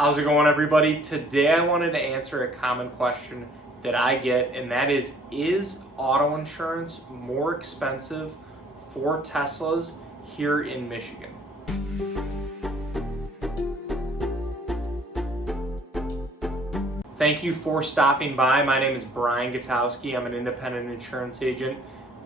How's it going, everybody? Today I wanted to answer a common question that I get, and that is auto insurance more expensive for Teslas here in Michigan? Thank you for stopping by. My name is Brian Gutowski. I'm an independent insurance agent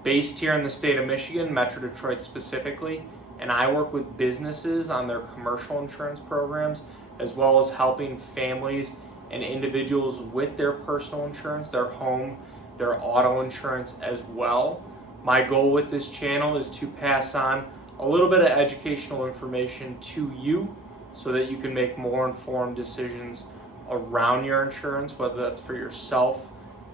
based here in the state of Michigan, Metro Detroit specifically, and I work with businesses on their commercial insurance programs, as well as helping families and individuals with their personal insurance, their home, their auto insurance as well. My goal with this channel is to pass on a little bit of educational information to you so that you can make more informed decisions around your insurance, whether that's for yourself,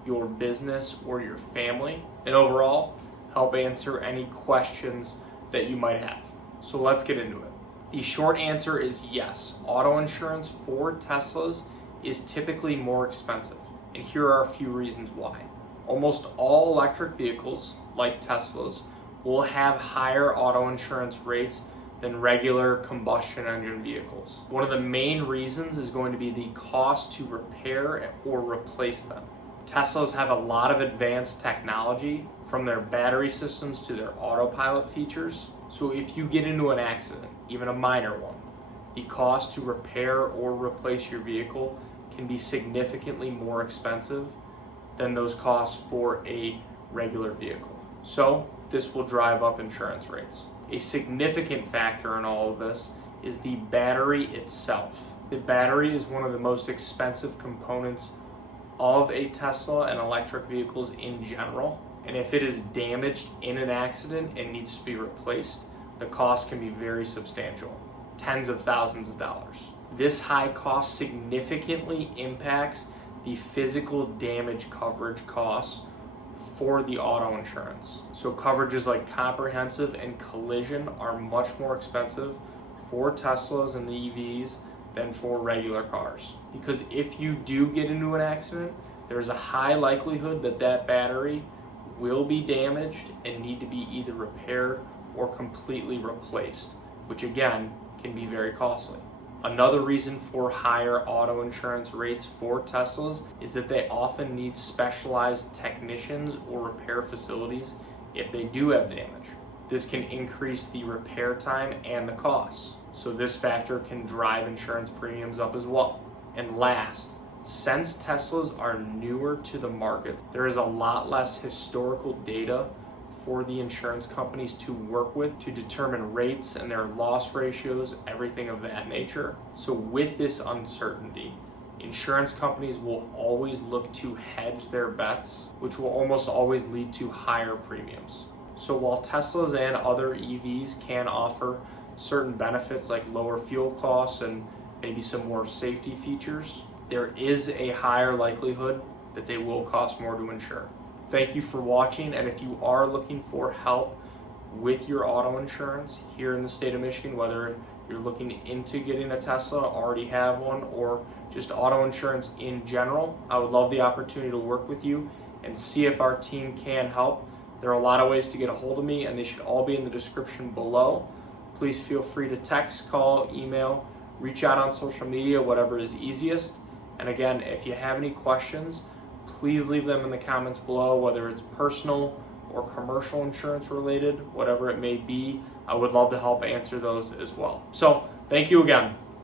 your business, or your family, and overall help answer any questions that you might have. So let's get into it. The short answer is yes. Auto insurance for Teslas is typically more expensive, and here are a few reasons why. Almost all electric vehicles, like Teslas, will have higher auto insurance rates than regular combustion engine vehicles. One of the main reasons is going to be the cost to repair or replace them. Teslas have a lot of advanced technology, from their battery systems to their autopilot features. So if you get into an accident, even a minor one, the cost to repair or replace your vehicle can be significantly more expensive than those costs for a regular vehicle. So this will drive up insurance rates. A significant factor in all of this is the battery itself. The battery is one of the most expensive components of a Tesla and electric vehicles in general. And if it is damaged in an accident and needs to be replaced, the cost can be very substantial, tens of thousands of dollars. This high cost significantly impacts the physical damage coverage costs for the auto insurance. So coverages like comprehensive and collision are much more expensive for Teslas and the EVs than for regular cars. Because if you do get into an accident, there's a high likelihood that that battery will be damaged and need to be either repaired or completely replaced, which again can be very costly. Another reason for higher auto insurance rates for Teslas is that they often need specialized technicians or repair facilities if they do have damage. This can increase the repair time and the costs. So this factor can drive insurance premiums up as well. And last, since Teslas are newer to the market, there is a lot less historical data for the insurance companies to work with to determine rates and their loss ratios, everything of that nature. So with this uncertainty, insurance companies will always look to hedge their bets, which will almost always lead to higher premiums. So while Teslas and other EVs can offer certain benefits like lower fuel costs and maybe some more safety features, there is a higher likelihood that they will cost more to insure. Thank you for watching, and if you are looking for help with your auto insurance here in the state of Michigan, whether you're looking into getting a Tesla, already have one, or just auto insurance in general, I would love the opportunity to work with you and see if our team can help. There are a lot of ways to get a hold of me, and they should all be in the description below. Please feel free to text, call, email, reach out on social media, whatever is easiest. And again, if you have any questions, please leave them in the comments below, whether it's personal or commercial insurance related, whatever it may be. I would love to help answer those as well. So thank you again.